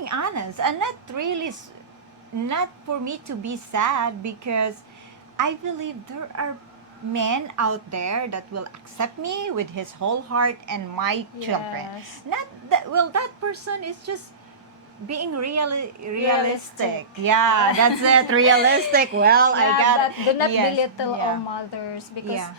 being honest, and not really, not for me to be sad, because I believe there are men out there that will accept me with his whole heart and my children. Yes. Not that, well, that person is just being realistic. Yeah. Yeah, that's it. Realistic. Well, I Yeah, got but do not yes, belittle yeah. all mothers because Yeah.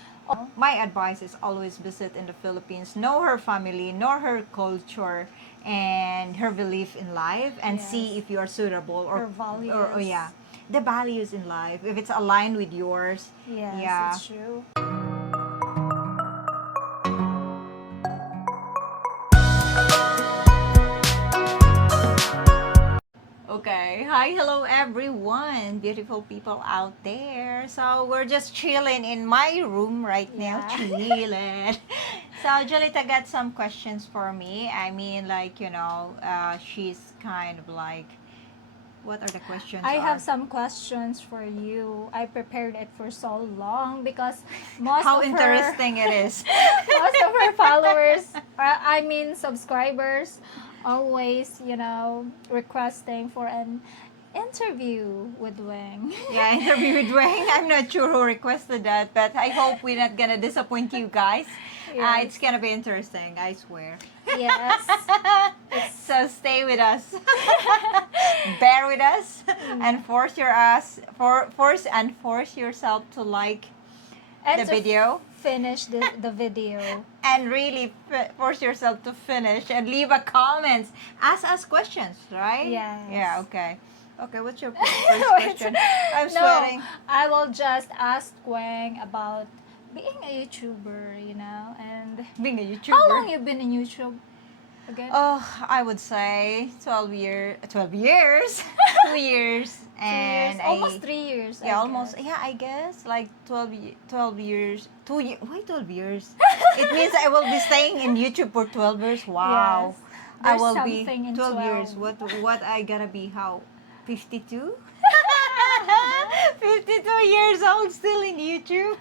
My advice is always visit in the Philippines, know her family, know her culture and her belief in life, and see Yes. if you are suitable, her or values. yeah, the values in life, if it's aligned with yours. Yes, Yeah. it's true. Okay. Hi, hello everyone, beautiful people out there. So we're just chilling in my room right now, Yeah. chilling. So Jolita got some questions for me. I mean, like, she's kind of like, what are the questions? I are? have some questions for you. I prepared it for so long because most How of interesting it is. most of her followers, I mean subscribers, always, requesting for an interview with Wing. Yeah, interview with Wayne. I'm not sure who requested that, but I hope we're not gonna disappoint you guys. Yes. It's gonna be interesting, I swear. Yes. So stay with us, bear with us, and force yourself to like And the to video, finish the video. and really force yourself to finish and leave a comment. Ask us questions, right? Yes. Yeah. Okay. Okay. What's your first question? I'm sweating. No, I will just ask Wang about being a YouTuber, and Being a YouTuber. how long you been in YouTube again? Oh, I would say 12 years, 2 years, 2 and years, almost 3 years. yeah, I almost, guess. yeah, I guess like 12 years, why 12 years? It means I will be staying in YouTube for 12 years. Wow. Yes. I There's will be something in 12 years. 12. What I gotta be, how? 52? 52 years old, still in YouTube.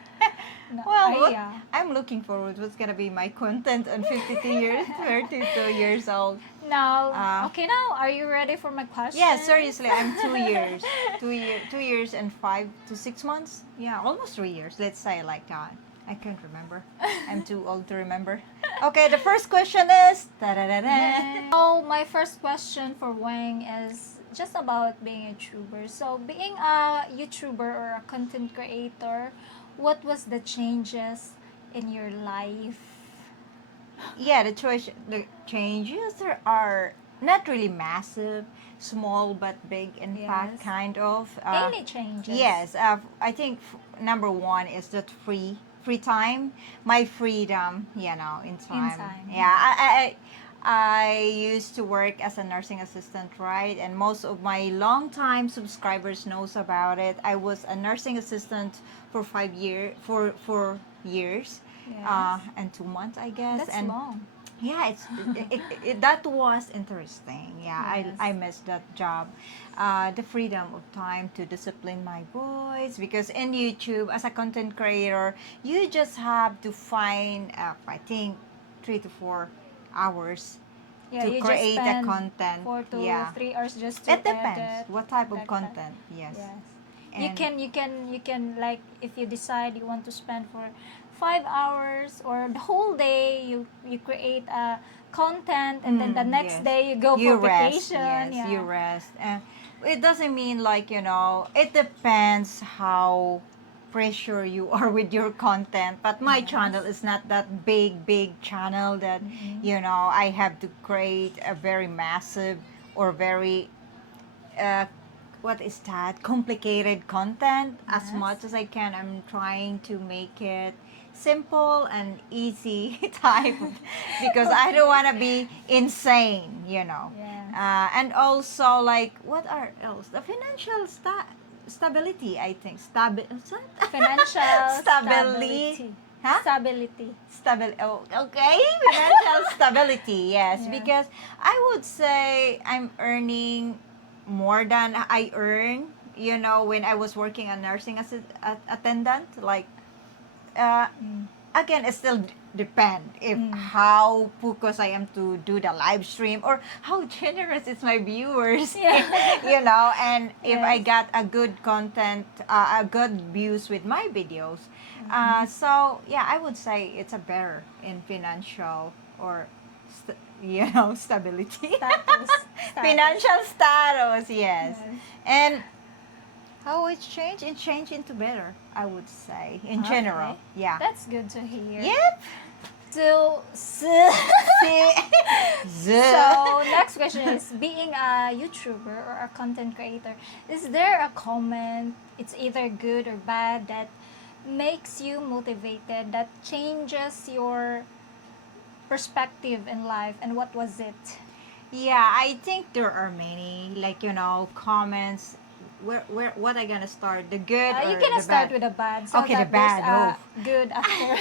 No, Well, yeah. I'm looking forward. What's gonna be my content on 52 years, 32 years old? Now, Uh, okay, now, are you ready for my question? Yeah, seriously, I'm 2 years, 2 years and 5 to 6 months. Yeah, almost 3 years. Let's say like that. I can't remember. I'm too old to remember. Okay, the first question is. Da-da-da-da. So, my first question for Wang is just about being a YouTuber. So, being a YouTuber or a content creator, what was the changes in your life? Yeah, the changes are not really massive, small but big. In fact, Yes. kind of. Any changes? Yes, I think number one is that free time, my freedom, in time. time. Yeah, I used to work as a nursing assistant, right? And most of my longtime subscribers knows about it. I was a nursing assistant for 4 years, Yes. and 2 months, I guess. That's and long. yeah, that was interesting. Yeah, Yes. I missed that job. The freedom of time to discipline my voice, because in YouTube, as a content creator, you just have to find, I think, 3 to 4 hours Yeah, to you create just a spend content. 4 to 3 hours just to It depends edit what type of like that. content. Yes. Yes. And You can like if you decide you want to spend for 5 hours or the whole day, you create a content, and then the next yes. day you go You for rest. vacation. Yes, Yeah. you rest. And it doesn't mean like, it depends how pressure you are with your content. But my Yes. channel is not that big channel that, I have to create a very massive or very, uh, what is that, complicated content. As Yes. much as I can, I'm trying to make it simple and easy type, because I don't want to be insane. Yes. And also, like, what are else, the financial stability, I think. Financial Stability. stability. Huh? Stability. Oh, okay. Financial stability, yes. Yeah. Because I would say I'm earning more than I earn, when I was working a nursing attendant. Like, again, it's still depend if how focused I am to do the live stream or how generous is my viewers. Yeah. You know, and if I Yes. got a good content, a good views with my videos. So yeah, I would say it's a better in financial or stability. Status. Financial status, yes. Yes. And how it changed? It changed into better, I would say, in general. Okay. Yeah. That's good to hear. Yep. So, See? so next question is, being a YouTuber or a content creator, is there a comment, it's either good or bad, that makes you motivated, that changes your perspective in life, and what was it? Yeah, I think there are many, like, comments. What I gonna start? The good You or can the start bad? with a bad, so Okay, the that there's bad. a Oh. good after.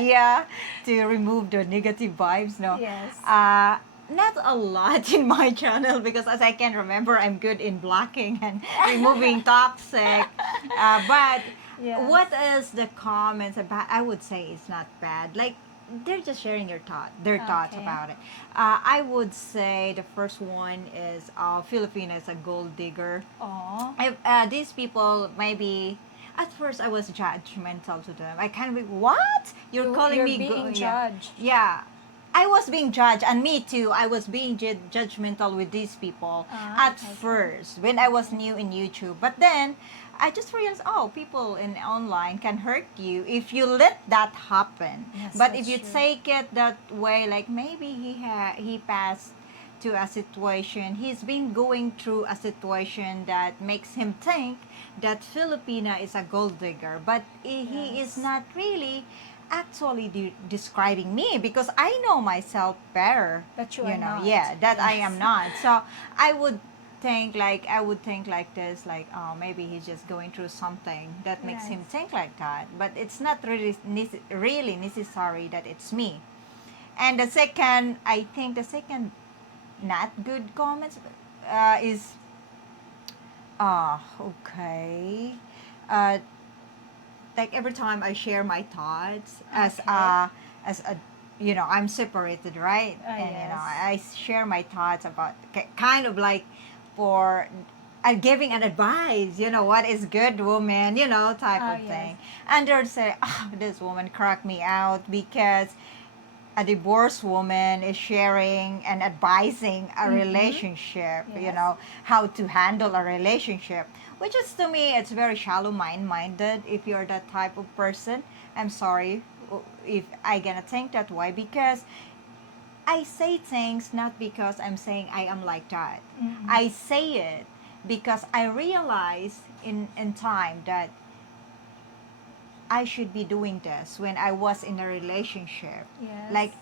Yeah, to remove the negative vibes, no. Yes. Not a lot in my channel because as I can remember, I'm good in blocking and removing toxic. But Yes. what is the comments about? I would say it's not bad. Like they're just sharing their thoughts Okay. about it. I would say the first one is Filipina is a gold digger. Aw. These people maybe at first I was judgmental to them. I kind of be, what? You're calling You're me being yeah. judged. Yeah. I was being judged, and me too. I was being judgmental with these people at Okay. first when I was new in YouTube. But then I just realized, oh, people in online can hurt you if you let that happen. Yes, But if that's you true. take it that way, like maybe he passed to a situation, he's been going through a situation that makes him think that Filipina is a gold digger, but he is Yes. not really actually describing me because I know myself better. That you are not. Yeah, that I am Yes. not. So I would think like this, like, oh, maybe he's just going through something that makes him Yes. think like that. But it's not really necessary that it's me. And I think the second not good comments is okay. Uh, like every time I share my thoughts Okay. as a I'm separated, right? And Yes. I share my thoughts about kind of like for giving an advice, what is good woman, type Oh, of yes. thing. And they'll say, oh, this woman cracked me out because a divorced woman is sharing and advising a relationship, Yes. how to handle a relationship, which is to me, it's very shallow minded if you're that type of person. I'm sorry if I gonna think that way because I say things not because I'm saying I am like that. I say it because I realize in time that I should be doing this when I was in a relationship. Yes. Like,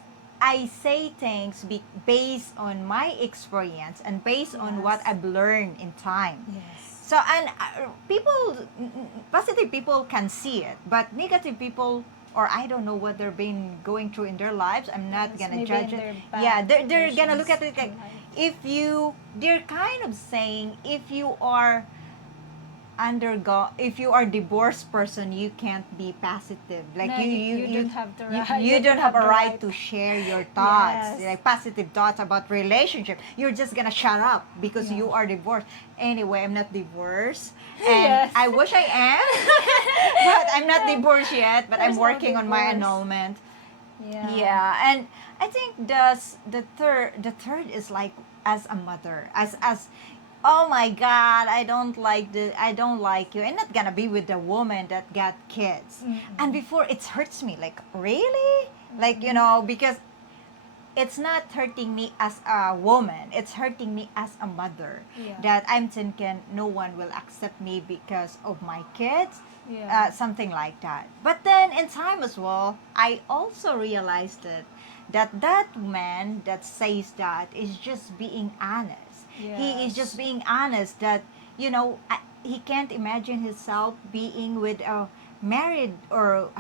I say things based on my experience and based on what Yes. I've learned in time. Yes. So, and positive people can see it, but negative people, or I don't know what they're been going through in their lives. I'm not Yes, gonna maybe judge in it. their Yeah, bad they're gonna look at it situations like in life. they're kind of saying if you are if you are divorced person, you can't be positive, like No, you don't have the right. you don't have a the right to share your thoughts, Yes. like positive thoughts about relationship. You're just gonna shut up because Yeah. you are divorced. Anyway, I'm not divorced, and Yes. I wish I am. But I'm not divorced yet, but I'm There's no working on my divorce. annulment. Yeah. Yeah, and I think the third is like as a mother, as oh my God, I don't like you. I'm not gonna be with the woman that got kids. And before it hurts me, like really, like because it's not hurting me as a woman, it's hurting me as a mother, Yeah. that I'm thinking no one will accept me because of my kids, Yeah. something like that. But then in time as well, I also realized that man that says that is just being honest. He is just Yes. being honest that he can't imagine himself being with a married or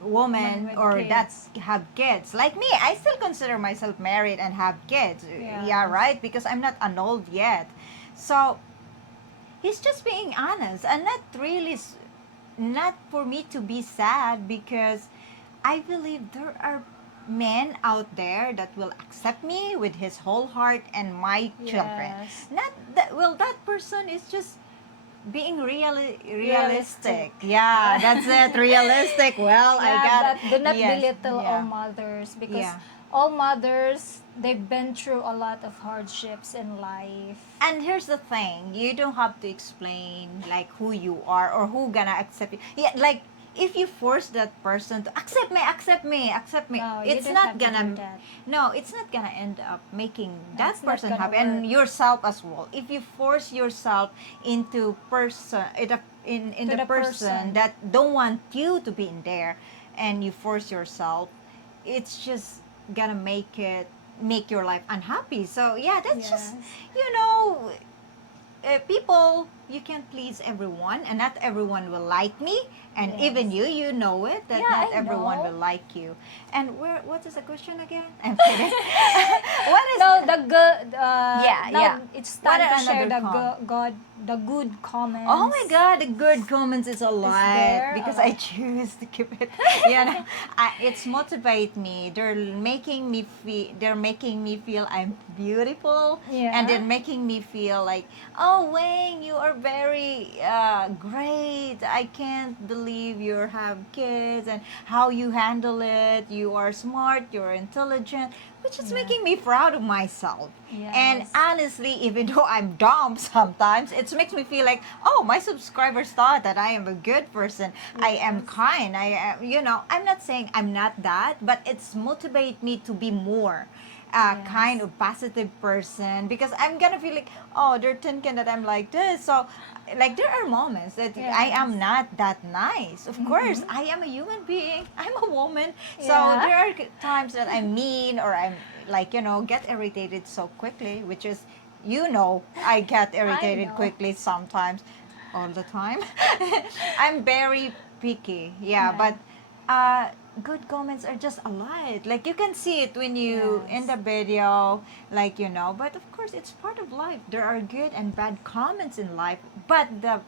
woman Woman with or that kids. have kids. Like me, I still consider myself married and have kids. Yes. Yeah, right, because I'm not annulled yet. So he's just being honest, and not really not for me to be sad because I believe there are men out there that will accept me with his whole heart and my children. Yes. Not that, well, that person is just being realistic. Realistic. Yeah, that's it. Realistic. Well, I Yeah, got but do not yes, belittle all yeah. mothers, because Yeah. all mothers, they've been through a lot of hardships in life. And here's the thing, you don't have to explain like who you are or who gonna accept you. Yeah, like if you force that person to accept me, No, you it's don't not have to gonna do that. no, it's not gonna end up making that It's not person gonna happy and work. yourself as well. If you force yourself into person in To the the person person. that don't want you to be in there and you force yourself, it's just gonna make your life unhappy. So yeah, that's just Yes. you know people, you can't please everyone and not everyone will like me, and even Yes. you know it that Yeah, not I everyone know. will like you. And what is the question again? I'm kidding. What is No, the good. Yeah, Now yeah. it's What time are to share another the the good comments. Oh my god, the good comments is a lot there because a I lot? choose to keep it. It's motivate me. They're making me feel I'm beautiful, Yeah. and they're making me feel like, oh Wayne, you are very great. I can't believe you have kids and how you handle it. You are smart. You're intelligent, which is Yeah. making me proud of myself. And Yes. honestly, even though I'm dumb sometimes, it makes me feel like, oh, my subscribers thought that I am a good person. I am Yes. kind. I am, I'm not saying I'm not that, but it's motivate me to be more kind Yes. of positive person because I'm gonna feel like, oh, they're thinking that I'm like this. So, like, there are moments that I Yes. am not that nice. Of course, Mhm. I am a human being. I'm a woman. So Yeah. there are times that I'm mean or I'm like, get irritated so quickly, which is, I get I irritated know. quickly sometimes, all the time. I'm very picky, yeah, Yeah. but good comments are just a lot. Like you can see it when you in Yes. the video, like but of course it's part of life. There are good and bad comments in life, but the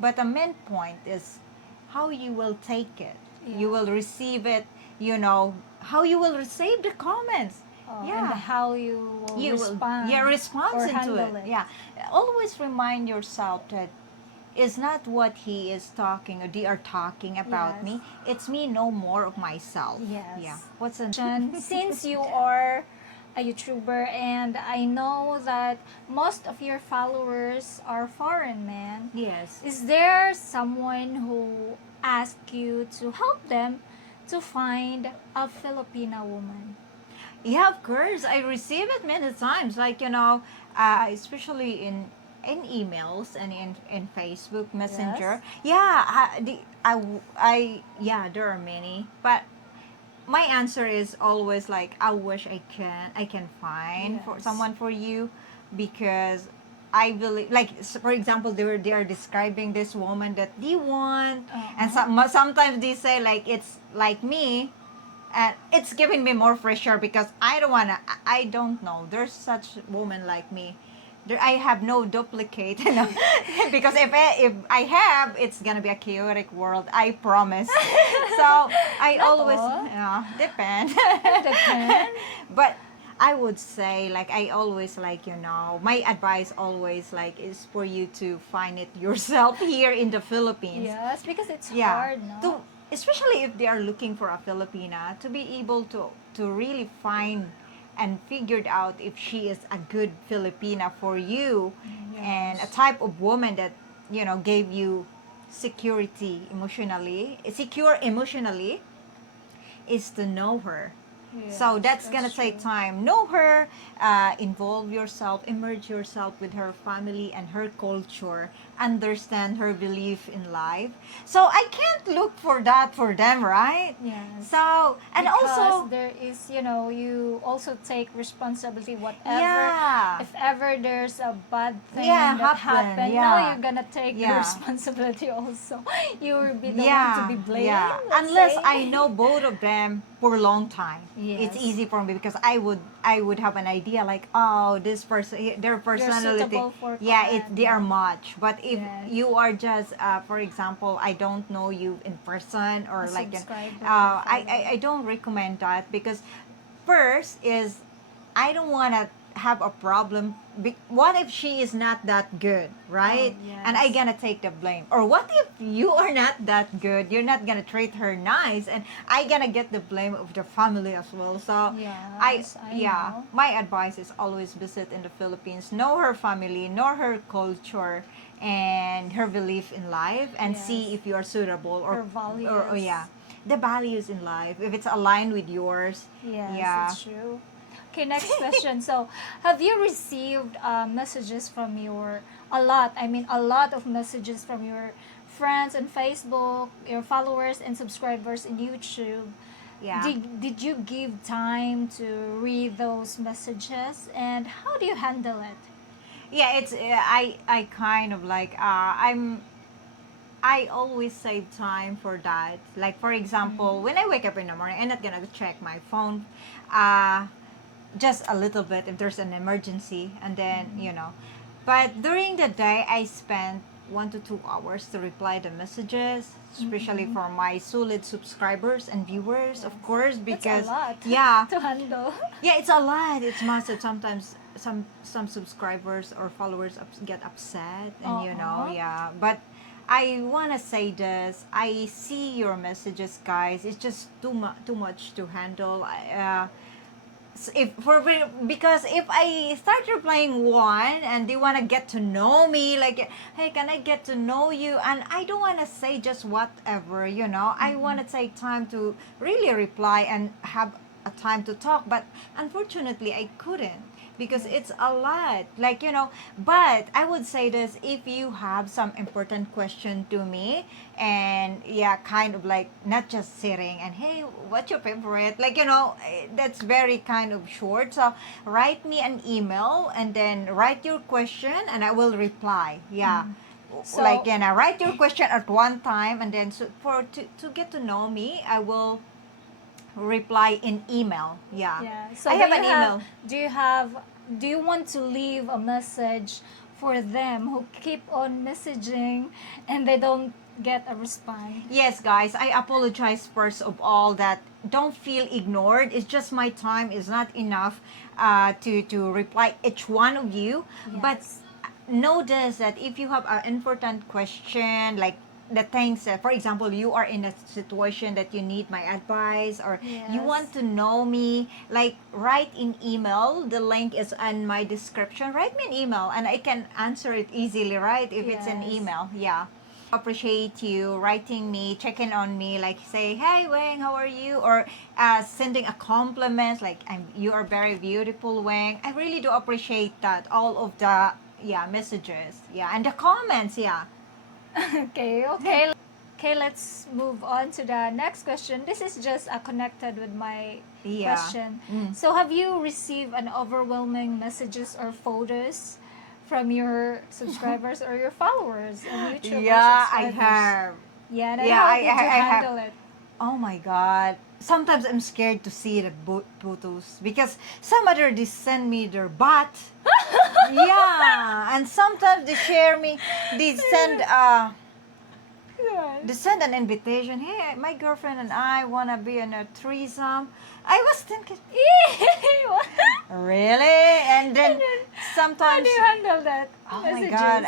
but the main point is how you will take it. You Yeah. will receive it, how you will receive the comments. And Yeah. how you will You will, yeah, respond response or into it. handle it. Yeah. Always remind yourself that it's not what he is talking or they are talking about Yes. me. It's me no more of myself. Yes. Yeah. What's an Since you are a YouTuber, and I know that most of your followers are foreign men, Yes. is there someone who asked you to help them to find a Filipina woman? Yeah, of course. I receive it many times. Like, especially in emails and in Facebook Messenger. Yes. Yeah, yeah, there are many. But my answer is always like, I wish I can find for Yes. someone for you, because I believe, like, for example, they are describing this woman that they want, and sometimes they say like it's like me, and it's giving me more pressure because I don't wanna. I don't know. There's such woman like me. I have no duplicate, because if I have, it's gonna be a chaotic world. I promise. So I Not always, all. depend. Depend. But I would say, like, I always, like, my advice always, like, is for you to find it yourself here in the Philippines. Yes, because it's Yeah. hard, no? Especially if they are looking for a Filipina, to be able to really find and figured out if she is a good Filipina for you, and a Yes. type of woman that gave you secure emotionally, is to know her. So that's gonna take true. time. Know her, involve yourself, immerse yourself with her family and her culture, understand her belief in life. So I can't look for that for them, right? Yes. So, and Because also, there is, you also take responsibility, whatever. yeah, If ever there's a bad thing Yeah, that happen, happened, now yeah. you're gonna take the Yeah. responsibility also. You will be the one to yeah, be blamed, yeah. let's Unless say. I know both of them for a long time, it's Yes. easy for me because I would I would have an idea like, oh, this person, their You're personality, suitable for yeah, comment. they are much. But if Yes. you are just, for example, I don't know you in person, or A like, subscriber, I don't recommend that, because first is, I don't want to have a problem. What if she is not that good, right? Oh, And I yes. gonna take the blame. Or what if you are not that good? You're not gonna treat her nice, and I gonna get the blame of the family as well. So, Yes, I yeah, know. my advice is always visit in the Philippines, know her family, know her culture, and her belief in life, and see Yes. if you are suitable, Her or values. yeah, the values in life, if it's aligned with yours. Yes, Yeah. it's true. Okay, next question. So, have you received messages from your, a lot, I mean, a lot of messages from your friends on Facebook, your followers and subscribers in YouTube? Yeah. Did you give time to read those messages, and how do you handle it? Yeah, it's I kind of like, I always save time for that. Like, for example, when I wake up in the morning, I'm not gonna check my phone, uh just a little bit if there's an emergency, and then, but during the day I spend 1 to 2 hours to reply the messages, especially Mhm. for my solid subscribers and viewers, of Yes. course, That's a because lot yeah, to handle. yeah, it's a lot. It's massive. Sometimes some subscribers or followers get upset, and Uh-uh. yeah. But I wanna say this. I see your messages, guys. It's just too much to handle. If because if I start replying one and they wanna get to know me, like, hey, can I get to know you? And I don't wanna say just whatever. I wanna take time to really reply and have a time to talk. But unfortunately, I couldn't, because Yes. it's a lot. Like, but I would say this: if you have some important question to me, and yeah, kind of like not just sitting and, hey, what's your favorite, like, that's very kind of short. So write me an email, and then write your question, and I will reply. Yeah. Like, So, write your question at one time, and then, so to get to know me, I will reply in email. Yeah. yeah. I So have an email. do you have do you want to leave a message for them who keep on messaging and they don't get a response? Yes, guys, I apologize first of all that don't feel ignored. It's just my time is not enough to reply each one of you. But Yes. know this, that if you have an important question, like the things that, for example, you are in a situation that you need my advice, or you Yes. want to know me, like, write in email. The link is on my description. Write me an email, and I can answer it easily, right? If it's an Yes. email. Yeah. Appreciate you writing me, checking on me, like, say, hey, Wang, how are you? Or sending a compliment, like, you are very beautiful, Wang. I really do appreciate that. All of the, yeah, messages, yeah, and the comments, yeah. Okay, let's move on to the next question. This is just connected with my Yeah. question. Mm. So, have you received an overwhelming messages or photos from your subscribers or your followers and YouTuber Yeah, I subscribers? have. Yeah, and then Yeah, how did you I have. handle it? Oh my God. Sometimes I'm scared to see the photos, because some other they send me their butt. Yeah, and sometimes they share me. They send Yes. they send an invitation. Hey, my girlfriend and I wanna be in a threesome. I was thinking, really? And then How sometimes, do you handle that? oh my Messages? God,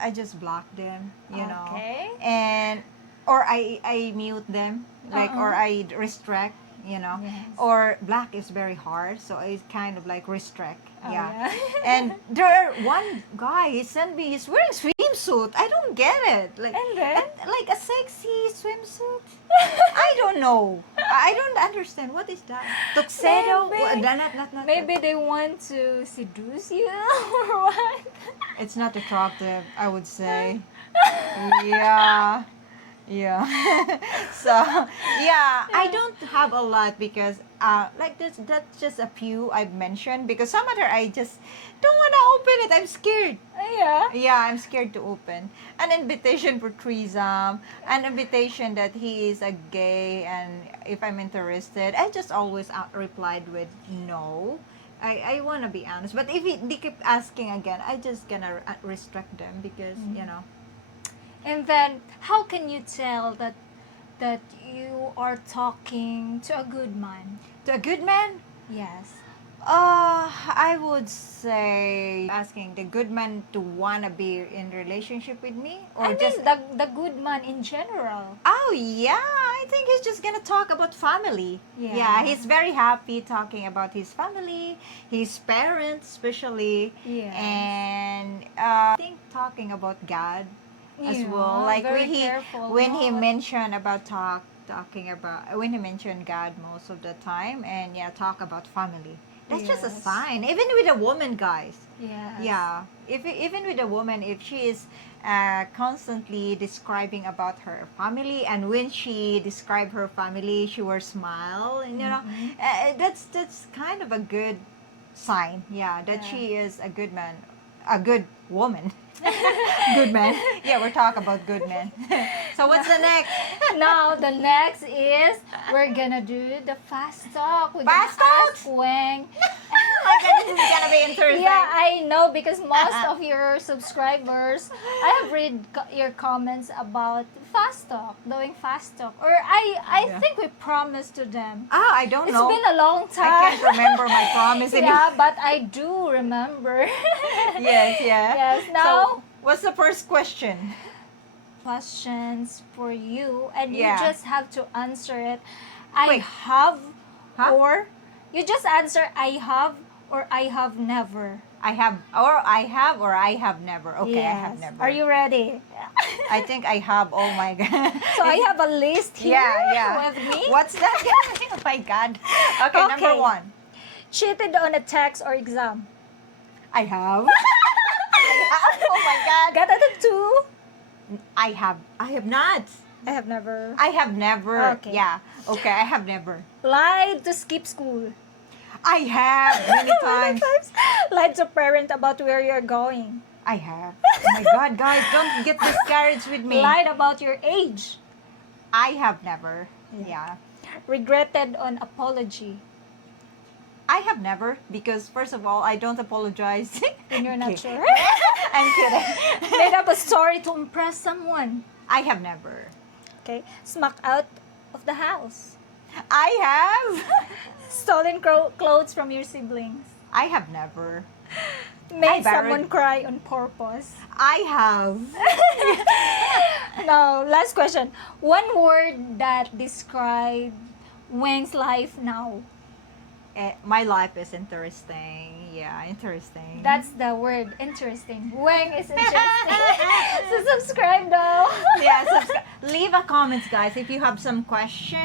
I just block them, Okay. and or I mute them, like, or Uh-uh. I restrict, Yes. or black is very hard, so I kind of like restrict. Oh, Yeah. yeah. And there one guy, he sent me, he's wearing swimsuit. I don't get it. Like, And then? like a sexy swimsuit. I don't know. I don't understand. What is that? Tuxedo? Maybe. Not Maybe they want to seduce you or what? It's not attractive, I would say. Yeah. Yeah. So, yeah, I don't have a lot, because like this, that's just a few I've mentioned, because some other I just don't want to open it. I'm scared. Yeah. Yeah, I'm scared to open. An invitation for threesome, an invitation that he is a gay, and if I'm interested, I just always replied with no, I want to be honest. But if they keep asking again, I just gonna restrict them because, you know. And then, how can you tell that you are talking to a good man? To a good man, Yes. I would say asking the good man to wanna be in relationship with me, or I mean, just the good man in general. oh yeah, I think he's just gonna talk about family. Yeah. Yeah, he's very happy talking about his family, his parents especially, Yes. and I think talking about God as Yeah, well. Like very when he careful, when he not- mentioned about talking about when he mentioned God most of the time, and yeah, talk about family. That's just a Yes. sign. Even with a woman, guys. Yes. Yeah, if even with a woman, if she is constantly describing about her family, and when she describe her family, she will smile, and you know, that's kind of a good sign. Yeah, that Yeah. she is a good man, a good woman, good man. Yeah, we're talking about good men. So what's the next? Now the next is we're gonna do the fast talk. We're Fast gonna talk? ask Weng. Oh my God, this is gonna be interesting. Yeah, I know because most of your subscribers, I have read your comments about fast talk, doing fast talk, or I Yeah. think we promised to them. Ah, I don't It's know. been a long I time. can't remember my promise anymore. Yeah, but I do remember. Yes, yeah. Yes, So, now what's the first question? questions for you, and you Yeah. just have to answer it. I Quick. have, Huh? or you just answer I have or I have never. I have, or I have never. Okay, I have Yes. never. Are you ready? I think I have. Oh my God. So I have a list here yeah. with me. What's that? Oh my God. Okay, number Okay. one. Cheated on a test or exam. I have. I have. Oh my God. Got a tattoo. I have. I have not. I have never. I have never. Okay. Yeah. Okay, I have never. Lied to skip school. I have many times. Lied to parent about where you're going. I have. Oh my God, guys, don't get discouraged with me. Lied about your age. I have never. Yeah. Yeah. Regretted on apology. I have never, because first of all, I don't apologize. When you're not Okay. sure. I'm kidding. Made up a story to impress someone. I have never. Okay. Smack out of the house. I have. Stolen clothes from your siblings. I have never. Made borrowed- someone cry on purpose. I have. Now, last question. One word that describe Weng's life now. My life is interesting. Yeah, interesting. That's the word. Interesting. Weng is interesting. So subscribe though. Yeah, leave a comment, guys, if you have some question.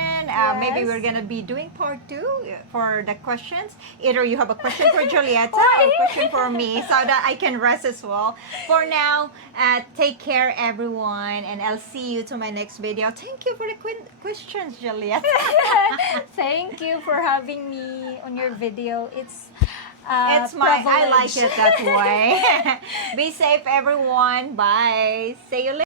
Maybe Yes. we're gonna be doing part 2 for the questions. Either you have a question for Julieta Why? or a question for me, so that I can rest as well. For now, take care, everyone, and I'll see you to my next video. Thank you for the questions, Julieta. Thank you for having me on your video. It's It's I like privilege. it that way. Be safe, everyone. Bye. See you later.